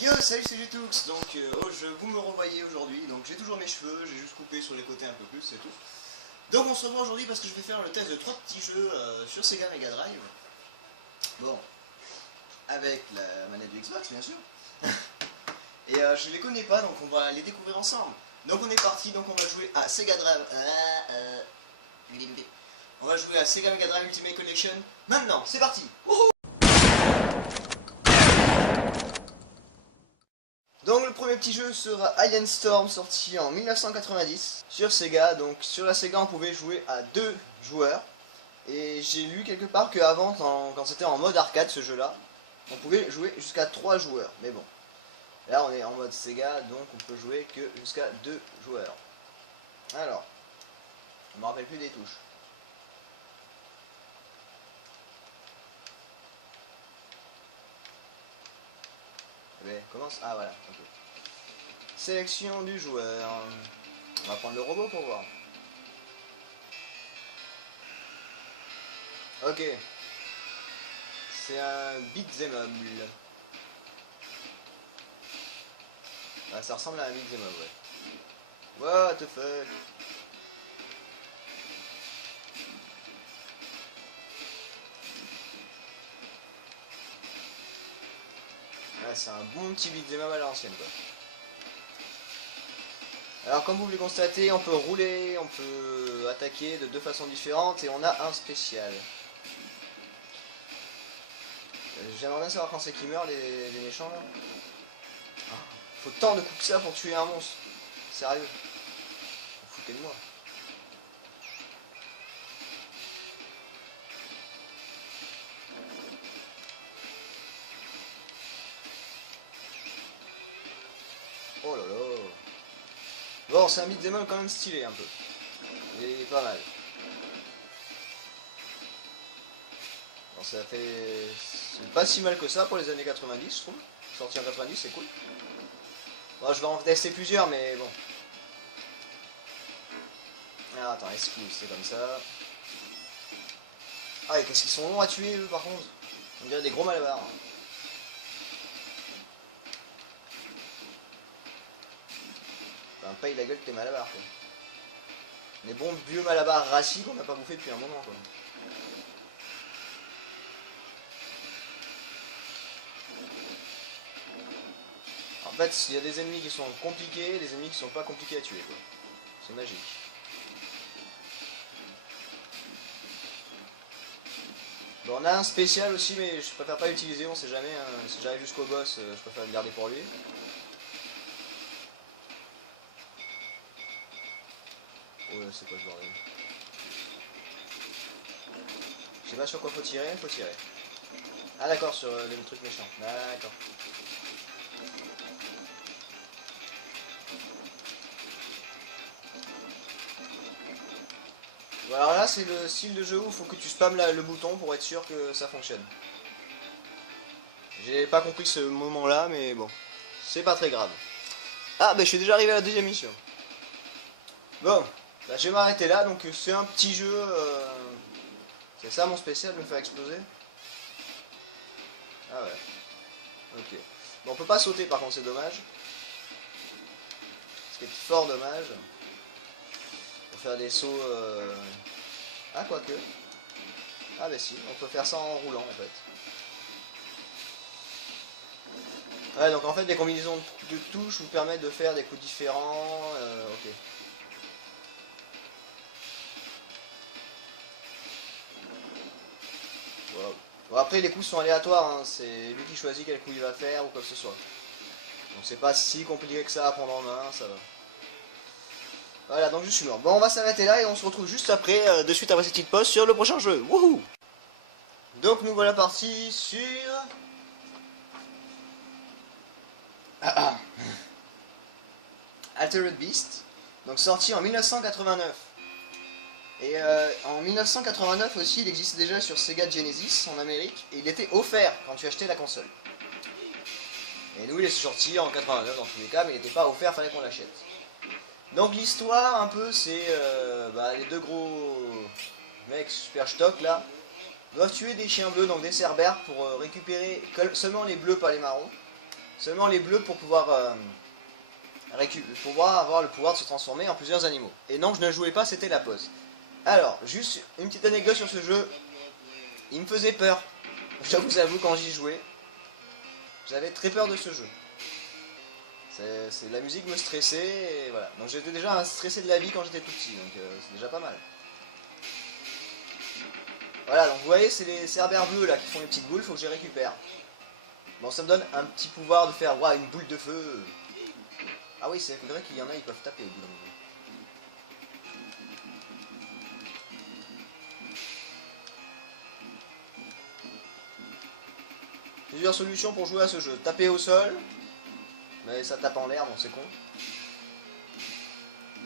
Yo, salut, c'est Gtux. Donc, vous me revoyez aujourd'hui. Donc, j'ai toujours mes cheveux, j'ai juste coupé sur les côtés un peu plus, c'est tout. Donc, on se revoit aujourd'hui parce que je vais faire le test de 3 petits jeux sur Sega Mega Drive. Bon, avec la manette de Xbox, bien sûr. Et je les connais pas, donc on va les découvrir ensemble. Donc, on est parti. Donc, on va jouer à Sega Drive. On va jouer à Sega Mega Drive Ultimate Collection. Maintenant, c'est parti. Wouhou! Donc le premier petit jeu sera Alien Storm, sorti en 1990 sur Sega. Donc sur la Sega on pouvait jouer à 2 joueurs. Et j'ai lu quelque part qu'avant, quand c'était en mode arcade ce jeu là, on pouvait jouer jusqu'à 3 joueurs. Mais bon, là on est en mode Sega, donc on peut jouer que jusqu'à 2 joueurs. Alors, je me rappelle plus des touches. Mais commence. Ah voilà, ok. Sélection du joueur. On va prendre le robot pour voir. Ok. C'est un beat'em up. Ah, ça ressemble à un beat'em up, ouais. What the fuck. Ah, c'est un bon petit beat'em up à l'ancienne, quoi. Alors comme vous le constatez, on peut rouler, on peut attaquer de 2 façons différentes et on a un spécial. J'aimerais bien savoir quand c'est qu'ils meurent les méchants là. Faut tant de coups que ça pour tuer un monstre. Sérieux. Vous foutez de moi. Oh là là. Bon, c'est un beat'em up quand même stylé un peu. Il est pas mal. Bon, ça fait... C'est pas si mal que ça pour les années 90, je trouve. Sorti en 90, c'est cool. Bon, je vais en tester plusieurs, mais bon. Ah, attends, esquive, c'est comme ça. Ah, et qu'est-ce qu'ils sont longs à tuer, eux, par contre. On dirait des gros malabars. Ben, paye la gueule de tes malabars, quoi. Les bons vieux malabars rassis qu'on n'a pas bouffé depuis un moment, quoi. En fait, il y a des ennemis qui sont compliqués, des ennemis qui sont pas compliqués à tuer, quoi. C'est magique. Bon, on a un spécial aussi, mais je préfère pas l'utiliser, on sait jamais. Hein. Si j'arrive jusqu'au boss, je préfère le garder pour lui. Oh là, c'est quoi ce bordel? Je sais pas sur quoi faut tirer. Ah d'accord, sur les trucs méchants. D'accord. Bon, alors là, c'est le style de jeu où il faut que tu spammes le bouton pour être sûr que ça fonctionne. J'ai pas compris ce moment-là, mais bon. C'est pas très grave. Ah, bah je suis déjà arrivé à la deuxième mission. Bon, bah, je vais m'arrêter là, donc c'est un petit jeu... C'est ça mon spécial, me faire exploser? Ah ouais. Ok. Bon, on peut pas sauter par contre, c'est dommage. Ce qui est fort dommage. Pour faire des sauts... Ah, quoique. Ah bah si, on peut faire ça en roulant en fait. Ouais, donc en fait, les combinaisons de touches vous permettent de faire des coups différents. Ok. Wow. Bon, après, les coups sont aléatoires, hein. C'est lui qui choisit quel coup il va faire ou quoi que ce soit. Donc c'est pas si compliqué que ça à prendre en main, ça va. Voilà, donc je suis mort. Bon, on va s'arrêter là et on se retrouve juste après, de suite après cette petite pause, sur le prochain jeu. Wouhou! Donc nous voilà partis sur... Altered Beast, donc sorti en 1989. Et en 1989 aussi, il existait déjà sur Sega Genesis en Amérique, et il était offert quand tu achetais la console. Et nous, il est sorti en 89 dans tous les cas, mais il n'était pas offert, fallait qu'on l'achète. Donc l'histoire, un peu, c'est les 2 gros mecs super stock là, doivent tuer des chiens bleus, donc des cerbères, pour récupérer seulement les bleus, pas les marrons. seulement les bleus pour pouvoir avoir le pouvoir de se transformer en plusieurs animaux. Et non, je ne jouais pas, c'était la pause. Alors, juste une petite anecdote sur ce jeu. Il me faisait peur. Je vous avoue, quand j'y jouais, j'avais très peur de ce jeu. La musique me stressait, et voilà. Donc j'étais déjà un stressé de la vie quand j'étais tout petit, donc c'est déjà pas mal. Voilà, donc vous voyez, c'est les cerbères bleus là qui font les petites boules, faut que je les récupère. Bon, ça me donne un petit pouvoir de faire une boule de feu. Ah oui, c'est vrai qu'il y en a, ils peuvent taper au bout d'un moment. Plusieurs solutions pour jouer à ce jeu. Taper au sol, mais ça tape en l'air, bon c'est con.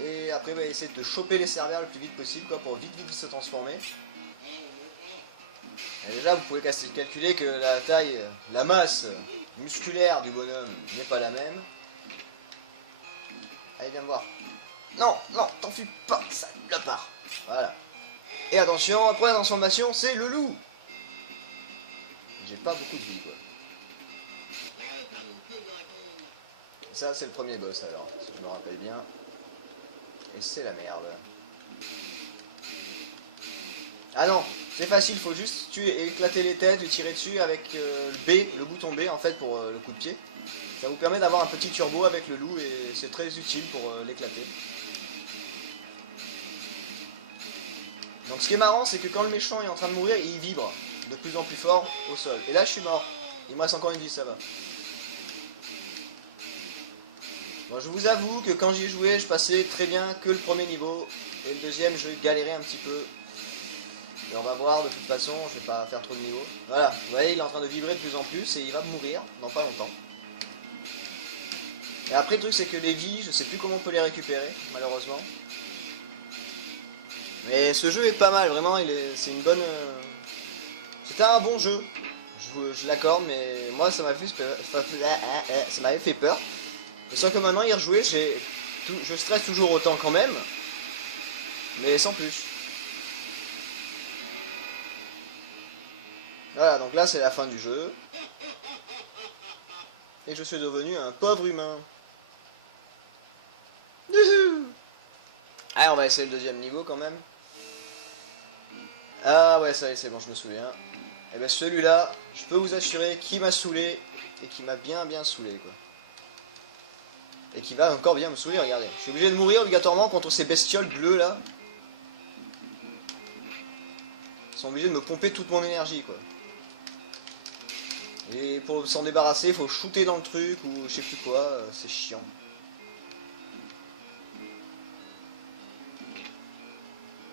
Et après, essayer de choper les cerbères le plus vite possible, quoi, pour vite se transformer. Et déjà, vous pouvez calculer que la taille, la masse musculaire du bonhomme n'est pas la même. Allez, viens me voir. Non, non, t'enfuis pas, ça le part. Voilà. Et attention, la première transformation, c'est le loup. J'ai pas beaucoup de vie, quoi. Ça, c'est le premier boss, alors, si je me rappelle bien. Et c'est la merde. Ah non, c'est facile, faut juste tuer, éclater les têtes, lui tirer dessus avec le B, le bouton B, en fait, pour le coup de pied. Ça vous permet d'avoir un petit turbo avec le loup, et c'est très utile pour l'éclater. Donc ce qui est marrant, c'est que quand le méchant est en train de mourir, il vibre de plus en plus fort au sol. Et là, je suis mort. Il me reste encore une vie, ça va. Bon, je vous avoue que quand j'y jouais, je passais très bien que le premier niveau. Et le deuxième, je galérais un petit peu. Et on va voir, de toute façon, je vais pas faire trop de niveaux. Voilà, vous voyez, il est en train de vibrer de plus en plus et il va mourir dans pas longtemps. Et après, le truc, c'est que les vies, je sais plus comment on peut les récupérer, malheureusement. Mais ce jeu est pas mal, vraiment, c'est une bonne... C'était un bon jeu, je l'accorde, mais moi, ça m'avait fait peur. Et sans que maintenant, y rejouer, je stresse toujours autant quand même, mais sans plus. Voilà, donc là, c'est la fin du jeu. Et je suis devenu un pauvre humain. Allez, on va essayer le deuxième niveau quand même. Ah ouais, ça y est, c'est bon, je me souviens. Et bien celui-là, je peux vous assurer qu'il m'a saoulé. Et qui m'a bien saoulé, quoi. Et qui va encore bien me saouler, regardez. Je suis obligé de mourir obligatoirement contre ces bestioles bleues là. Ils sont obligés de me pomper toute mon énergie, quoi. Et pour s'en débarrasser, il faut shooter dans le truc ou je sais plus quoi, c'est chiant.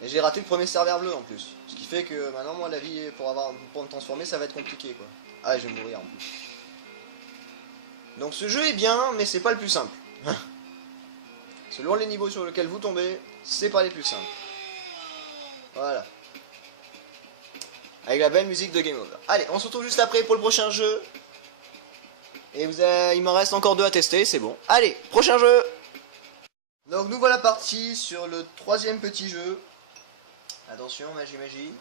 Et j'ai raté le premier cerbère bleu en plus. Ce qui fait que maintenant, moi, la vie pour me transformer, ça va être compliqué, quoi. Ah, je vais mourir en plus. Donc ce jeu est bien, mais c'est pas le plus simple. Selon les niveaux sur lesquels vous tombez, c'est pas les plus simples. Voilà. Avec la belle musique de Game Over. Allez, on se retrouve juste après pour le prochain jeu. Et il m'en reste encore 2 à tester, c'est bon. Allez, prochain jeu. Donc nous voilà partis sur le troisième petit jeu. Attention, magie.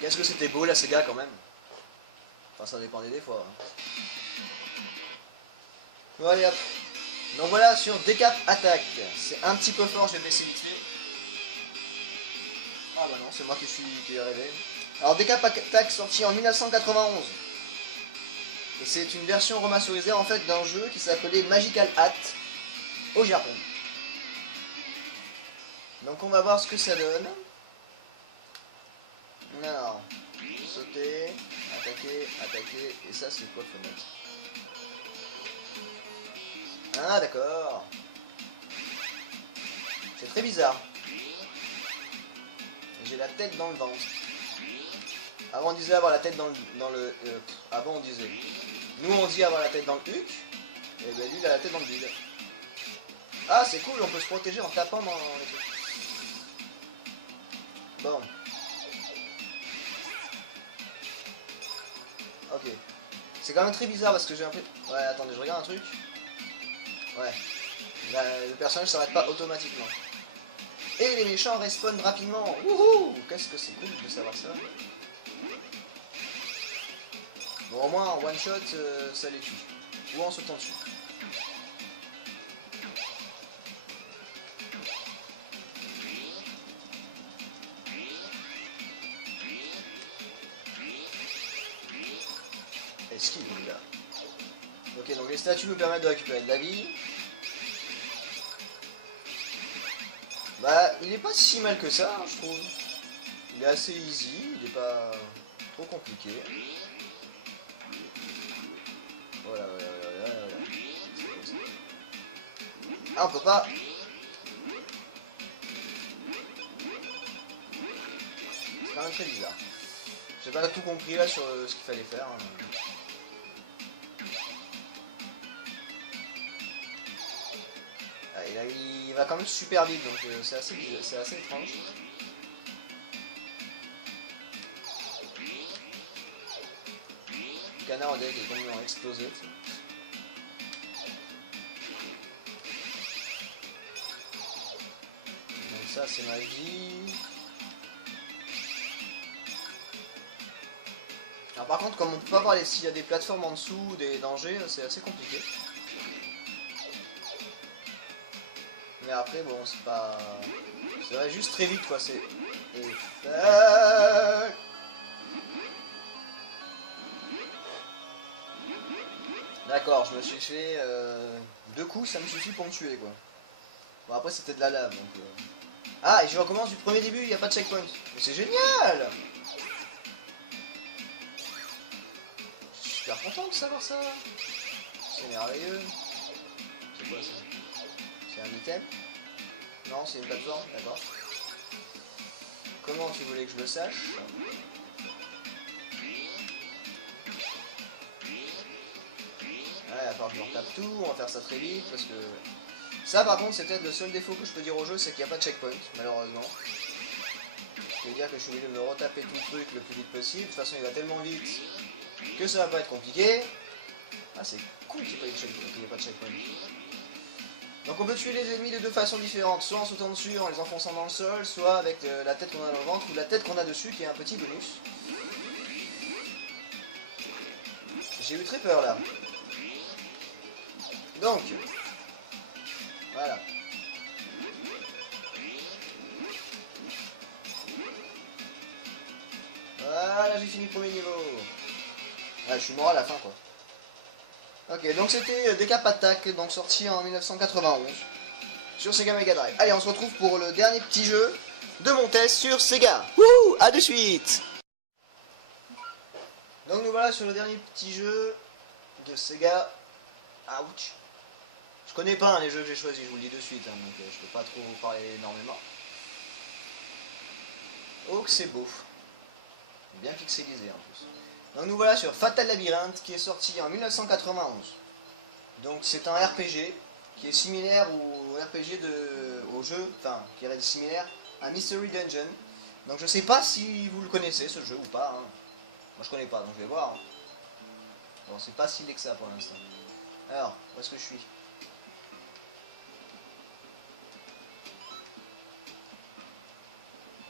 Qu'est-ce que c'était beau la Sega quand même. Enfin, ça dépendait des fois. Bon, allez hop. Donc voilà, sur Decap Attack. C'est un petit peu fort, je vais baisser vite fait. Ah bah non, c'est moi qui ai rêvé. Alors Decap Attack sorti en 1991. Et c'est une version remasterisée en fait d'un jeu qui s'appelait Magical Hat au Japon. Donc on va voir ce que ça donne. Alors, sauter, attaquer, et ça c'est quoi fenêtre? Ah d'accord. C'est très bizarre. J'ai la tête dans le ventre. Avant on disait avoir la tête dans le avant on disait. Nous on dit avoir la tête dans le huc. Et ben lui il a la tête dans le vide. Ah c'est cool, on peut se protéger en tapant dans les trucs. Bon. Ok. C'est quand même très bizarre parce que j'ai un peu... Ouais attendez, je regarde un truc. Ouais. Le personnage s'arrête pas automatiquement. Et les méchants respawnent rapidement. Wouhou! Qu'est-ce que c'est cool de savoir ça. Bon, au moins en one shot, ça les tue. Ou en sautant dessus. Esquive, là. Ok, donc les statues nous permettent de récupérer de la vie. Bah, il est pas si mal que ça, hein, je trouve. Il est assez easy, il est pas trop compliqué. Voilà. Ah, on peut pas. C'est quand même très bizarre. J'ai pas tout compris là sur ce qu'il fallait faire. Hein. Ah, il va quand même super vite, donc c'est assez étrange. Le canard au deck est complètement explosé. Donc ça c'est ma vie. Alors par contre, comme on peut pas voir s'il y a des plateformes en dessous, des dangers, c'est assez compliqué. Mais après, bon, c'est pas... Ça va juste très vite, quoi, c'est... D'accord, je me suis fait... 2 coups, ça me suffit pour me tuer, quoi. Bon, après, c'était de la lave, donc... Ah, et je recommence du premier début, il n'y a pas de checkpoint. Mais c'est génial! Je suis super content de savoir ça. C'est merveilleux. C'est quoi, ça? C'est un item? Non, c'est une plateforme, d'accord. Comment tu voulais que je le sache? Ouais, il va falloir que je me retape tout, on va faire ça très vite, parce que... Ça, par contre, c'est peut-être le seul défaut que je peux dire au jeu, c'est qu'il n'y a pas de checkpoint, malheureusement. Ce qui veut dire que je suis obligé de me retaper tout le truc le plus vite possible. De toute façon, il va tellement vite que ça va pas être compliqué. Ah, c'est cool qu'il n'y ait pas de checkpoint. Donc on peut tuer les ennemis de 2 façons différentes, soit en sautant dessus, en les enfonçant dans le sol, soit avec la tête qu'on a dans le ventre, ou la tête qu'on a dessus, qui est un petit bonus. J'ai eu très peur là. Donc, voilà. Voilà, j'ai fini le premier niveau. Ah, je suis mort à la fin, quoi. Ok, donc c'était Decap Attack, donc sorti en 1991 sur Sega Mega Drive. Allez, on se retrouve pour le dernier petit jeu de mon test sur Sega. Wouhou, à de suite. Donc nous voilà sur le dernier petit jeu de Sega. Ouch. Je connais pas hein, les jeux que j'ai choisis, je vous le dis de suite, hein, donc je peux pas trop vous parler énormément. Oh que c'est beau. Bien pixelisé en plus. Donc nous voilà sur Fatal Labyrinth qui est sorti en 1991. Donc c'est un RPG qui est similaire au RPG au jeu, enfin qui est similaire à Mystery Dungeon. Donc je sais pas si vous le connaissez ce jeu ou pas. Hein. Moi je connais pas donc je vais voir. Hein. Bon c'est pas si laid que ça pour l'instant. Alors, où est-ce que je suis?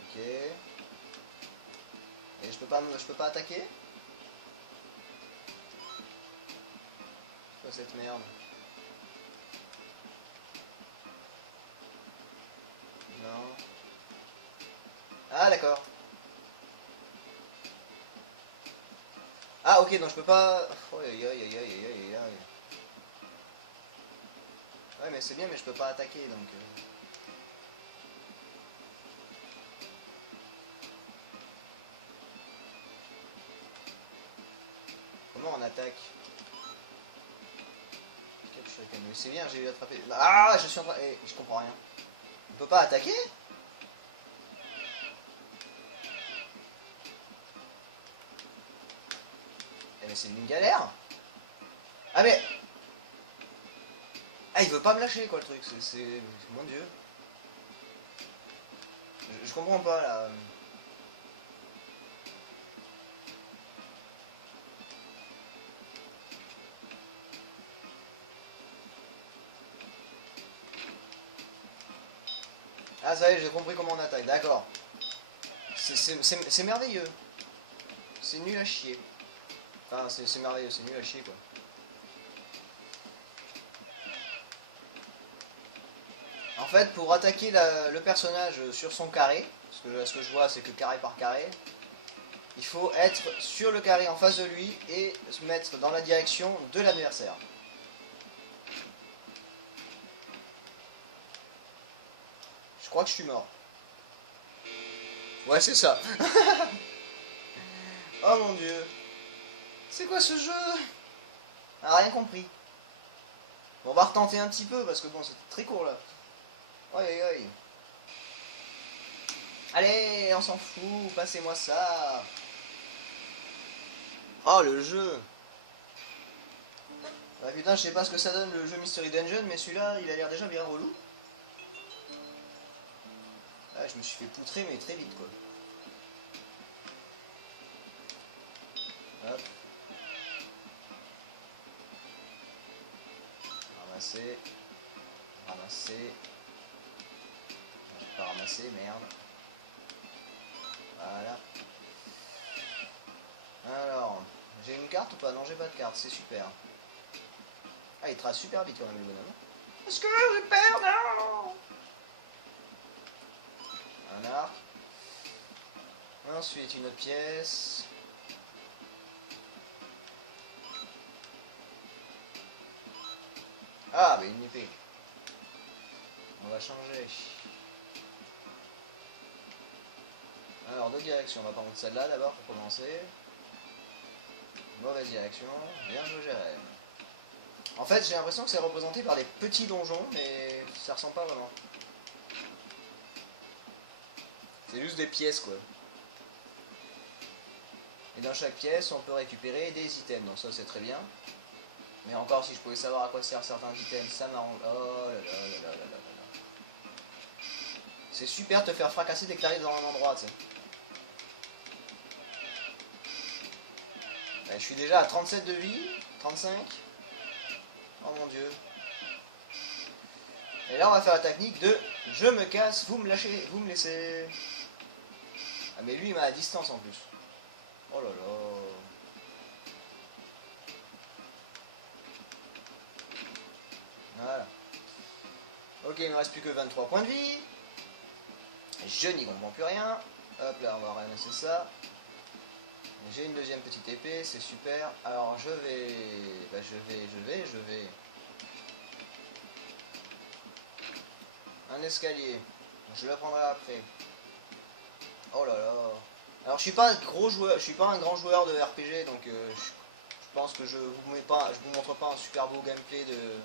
Ok. Et je peux pas attaquer? C'est quoi cette merde? Non. Ah d'accord. Ah ok, donc je peux pas... Oh, aïe, aïe, aïe, aïe, aïe, aïe, aïe. Ouais mais c'est bien mais je peux pas attaquer donc... Comment on attaque? Mais c'est bien, j'ai eu attrapé... Ah, je suis en train... Eh, je comprends rien. On peut pas attaquer? Eh mais c'est une galère. Ah mais... Ah il veut pas me lâcher quoi le truc, c'est... Mon dieu. Je comprends pas là. Ah ça y est, j'ai compris comment on attaque, d'accord. C'est merveilleux. C'est nul à chier. Enfin, c'est merveilleux, c'est nul à chier quoi. En fait, pour attaquer le personnage sur son carré, parce que ce que je vois c'est que carré par carré, il faut être sur le carré en face de lui et se mettre dans la direction de l'adversaire. Je crois que je suis mort. Ouais, c'est ça. Oh mon dieu. C'est quoi ce jeu? Ah, rien compris. Bon, on va retenter un petit peu parce que bon, c'est très court là. Oi, oi, oi. Allez, on s'en fout, passez-moi ça. Oh, le jeu. Ah putain, je sais pas ce que ça donne le jeu Mystery Dungeon, mais celui-là, il a l'air déjà bien relou. Ah, je me suis fait poutrer, mais très vite quoi. Hop. Ramasser. Ramasser. J'ai pas ramassé, merde. Voilà. Alors, j'ai une carte ou pas? Non, j'ai pas de carte, c'est super. Ah, il trace super vite quand même le bonhomme. Est-ce que j'ai peur? Non. Un arc. Ensuite, une autre pièce. Ah, mais une épée. On va changer. Alors, deux directions. On va prendre celle-là d'abord pour commencer. Mauvaise direction. Bien joué, Jérém. En fait, j'ai l'impression que c'est représenté par des petits donjons, mais ça ressemble pas vraiment. C'est juste des pièces, quoi. Et dans chaque pièce, on peut récupérer des items. Donc ça, c'est très bien. Mais encore, si je pouvais savoir à quoi servent certains items, ça m'arrange. Oh là là là là là là là. C'est super de te faire fracasser dès que t'arrives dans un endroit, tu sais. Je suis déjà à 37 de vie, 35. Oh mon dieu. Et là on va faire la technique de je me casse, vous me lâchez, vous me laissez. Ah mais lui il m'a à distance en plus. Oh là là. Voilà. Ok, il ne me reste plus que 23 points de vie. Je n'y comprends plus rien. Hop là, on va ramasser ça. J'ai une deuxième petite épée, c'est super. Alors je vais... Bah, je vais... Un escalier. Je le prendrai après. Oh là là. Alors je suis pas un gros joueur, je suis pas un grand joueur de RPG, donc je pense que je vous montre pas un super beau gameplay de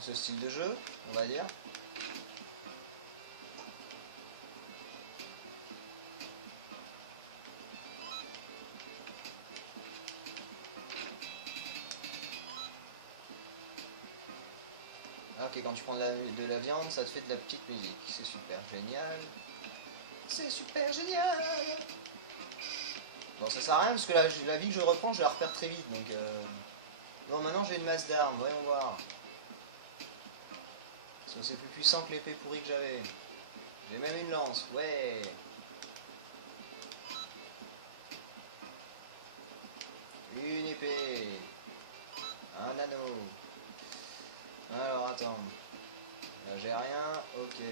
ce style de jeu, on va dire. Ok, quand tu prends de la viande, ça te fait de la petite musique, c'est super génial. C'est super génial. Bon, ça sert à rien parce que la vie que je reprends, je la repère très vite, donc... Bon, maintenant j'ai une masse d'armes, voyons voir. Parce que c'est plus puissant que l'épée pourrie que j'avais. J'ai même une lance, ouais. Une épée. Un anneau. Alors, attends. Là, j'ai rien, ok.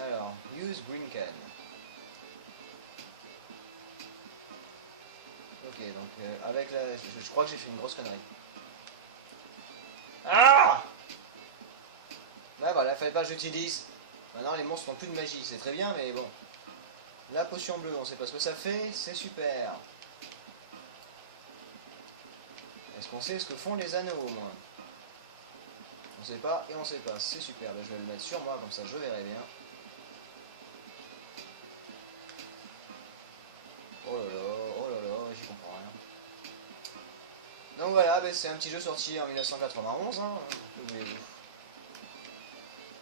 Alors, use green can. Ok, donc avec la... Je crois que j'ai fait une grosse connerie. Ah! Ouais, voilà, fallait pas que j'utilise. Maintenant, les monstres n'ont plus de magie, c'est très bien, mais bon. La potion bleue, on sait pas ce que ça fait, c'est super. Est-ce qu'on sait ce que font les anneaux, au moins? On sait pas, et on sait pas, c'est super. Ben, je vais le mettre sur moi, comme ça je verrai bien. Oh là là, j'y comprends rien. Donc voilà, ben, c'est un petit jeu sorti en 1991, hein, que voulez-vous?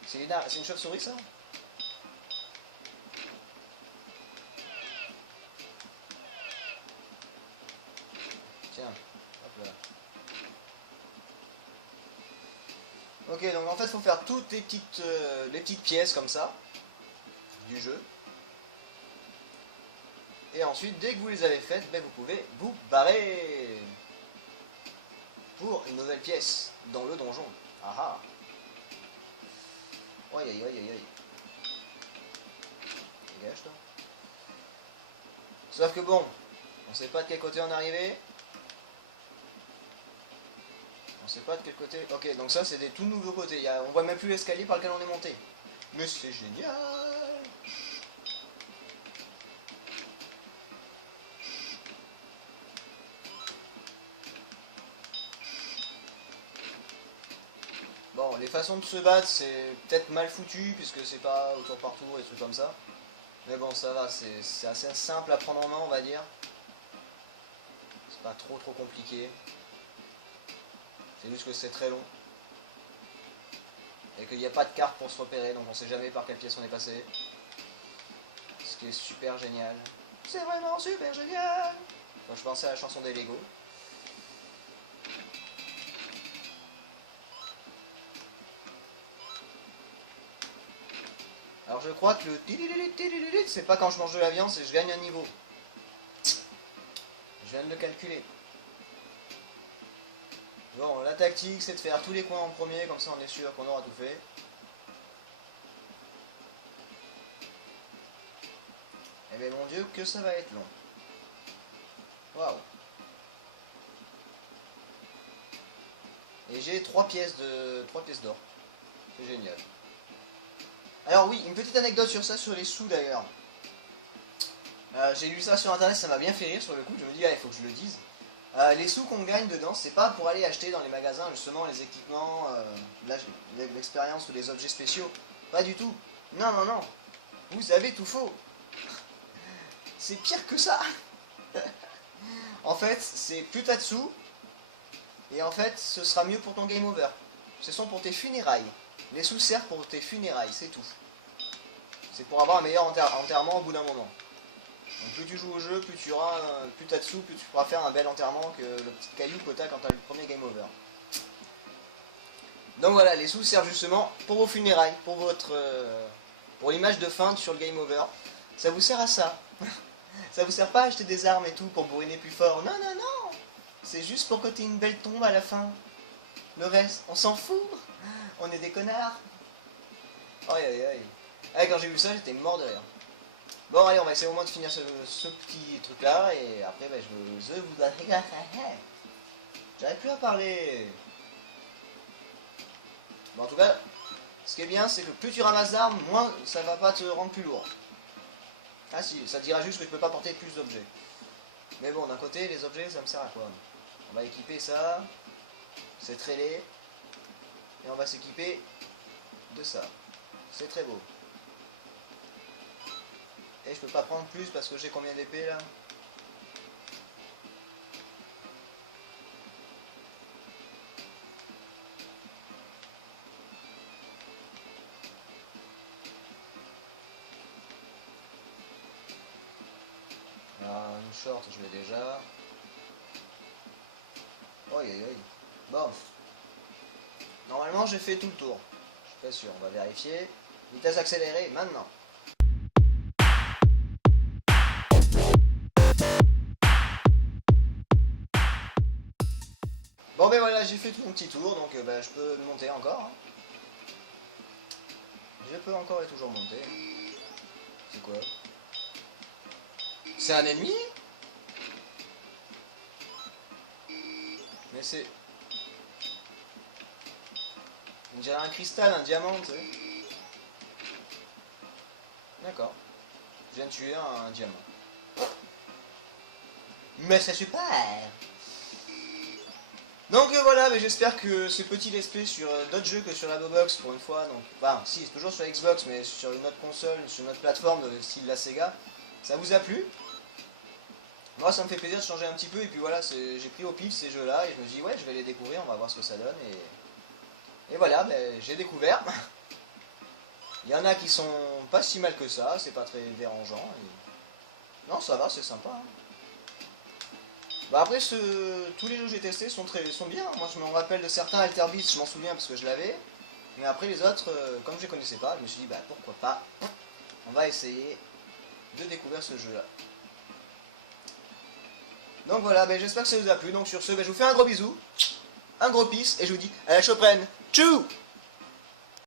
C'est une chauve-souris, ça? Tiens, hop là. Ok, donc en fait, il faut faire toutes les petites pièces comme ça du jeu. Et ensuite, dès que vous les avez faites, ben, vous pouvez vous barrer pour une nouvelle pièce dans le donjon. Ah ah. Aïe aïe aïe aïe aïe. Dégage toi. Sauf que bon, on sait pas de quel côté on est arrivé. On sait pas de quel côté. Ok, donc ça c'est des tout nouveaux côtés. On voit même plus l'escalier par lequel on est monté. Mais c'est génial. Bon, les façons de se battre, c'est peut-être mal foutu, puisque c'est pas au tour par tour et trucs comme ça. Mais bon, ça va, c'est assez simple à prendre en main, on va dire. C'est pas trop compliqué. C'est juste que c'est très long. Et qu'il n'y a pas de carte pour se repérer, donc on sait jamais par quelle pièce on est passé. Ce qui est super génial. C'est vraiment super génial. Donc je pensais à la chanson des Lego. Alors je crois que le c'est pas quand je mange de la viande, c'est que je gagne un niveau. Je viens de le calculer. Bon, la tactique c'est de faire tous les coins en premier, comme ça on est sûr qu'on aura tout fait. Eh bien mon dieu, que ça va être long. Waouh. Et j'ai 3 pièces d'or. C'est génial. Alors oui, une petite anecdote sur ça, sur les sous d'ailleurs. J'ai lu ça sur internet, ça m'a bien fait rire sur le coup, je me dis, ah, il faut que je le dise. Les sous qu'on gagne dedans, c'est pas pour aller acheter dans les magasins justement les équipements, l'expérience ou les objets spéciaux. Pas du tout. Non, non, non. Vous avez tout faux. C'est pire que ça. En fait, c'est plus t'as de sous, et en fait, ce sera mieux pour ton game over. Ce sont pour tes funérailles. Les sous servent pour tes funérailles, c'est tout. C'est pour avoir un meilleur enterrement au bout d'un moment. Donc plus tu joues au jeu, plus tu auras, plus t'as de sous, plus tu pourras faire un bel enterrement que le petit caillou que t'as quand t'as le premier game over. Donc voilà, les sous servent justement pour vos funérailles, pour l'image de fin sur le game over. Ça vous sert à ça. Ça vous sert pas à acheter des armes et tout pour bourriner plus fort. Non, non, non. C'est juste pour que t'aies une belle tombe à la fin. Le reste, on s'en fout. On est des connards. Aïe aïe aïe. Ah, quand j'ai vu ça, j'étais mort de rire. Bon, allez, on va essayer au moins de finir ce petit truc là. Et après, ben, je vous... J'arrive plus à parler. Bon, en tout cas, ce qui est bien, c'est que plus tu ramasses d'armes, moins ça va pas te rendre plus lourd. Ah si, ça te dira juste que tu peux pas porter plus d'objets. Mais bon, d'un côté, les objets, ça me sert à quoi? On va équiper ça. C'est très laid. Et on va s'équiper de ça. C'est très beau. Et je peux pas prendre plus parce que j'ai combien d'épées là? Alors, une short, je l'ai déjà. Oi, oi, oi. Bon. Normalement, j'ai fait tout le tour. Je suis pas sûr, on va vérifier. Vitesse accélérée, maintenant. Bon ben voilà, j'ai fait tout mon petit tour, donc ben, je peux monter encore. Hein. Je peux encore et toujours monter. C'est quoi? C'est un ennemi? Mais c'est... On dirait un cristal, un diamant, tu sais. D'accord. Je viens de tuer un diamant. Mais c'est super! Donc voilà, mais j'espère que ce petit let's play sur d'autres jeux que sur la Bobox pour une fois, donc, enfin si, c'est toujours sur Xbox, mais sur une autre console, sur une autre plateforme de style la Sega, ça vous a plu? Moi ça me fait plaisir de changer un petit peu, et puis voilà, j'ai pris au pif ces jeux-là, et je me dis ouais, je vais les découvrir, on va voir ce que ça donne, et voilà, ben, j'ai découvert. Il y en a qui sont pas si mal que ça, c'est pas très dérangeant, et... non ça va, c'est sympa. Hein. Bah après, tous les jeux que j'ai testés sont bien. Moi, je me rappelle de certains Alter Beats, je m'en souviens parce que je l'avais. Mais après les autres, comme je les connaissais pas, je me suis dit bah pourquoi pas, on va essayer de découvrir ce jeu là. Donc voilà, ben, j'espère que ça vous a plu. Donc sur ce, ben, je vous fais un gros bisou, un gros peace, et je vous dis à la prochaine. Tchou.